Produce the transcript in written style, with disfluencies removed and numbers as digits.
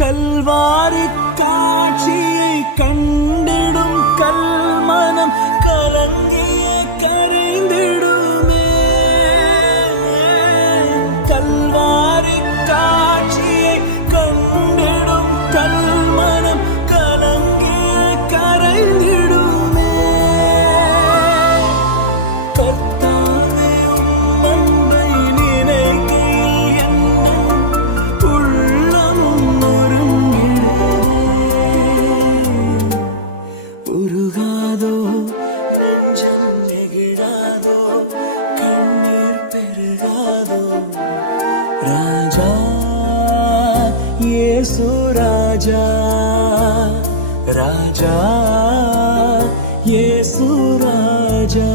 கல்வாரி காட்சியை கண்டிடும் கல்மனம் கலங்கிய கரைந்திடுமே. கல்வாரி காட்சியை கண்டிடும் கல்மனம் கலங்கிய கரைந்திடுமே. கர்த்தாவே உம்மன்பை நினைக்கையில் என் உள்ளமும் உருகாதோ, நெஞ்சம் நெகிழாதோ, கண்ணீர் பெருகாதோ. ராஜா இயேசு ராஜா, ராஜா இயேசு ராஜா.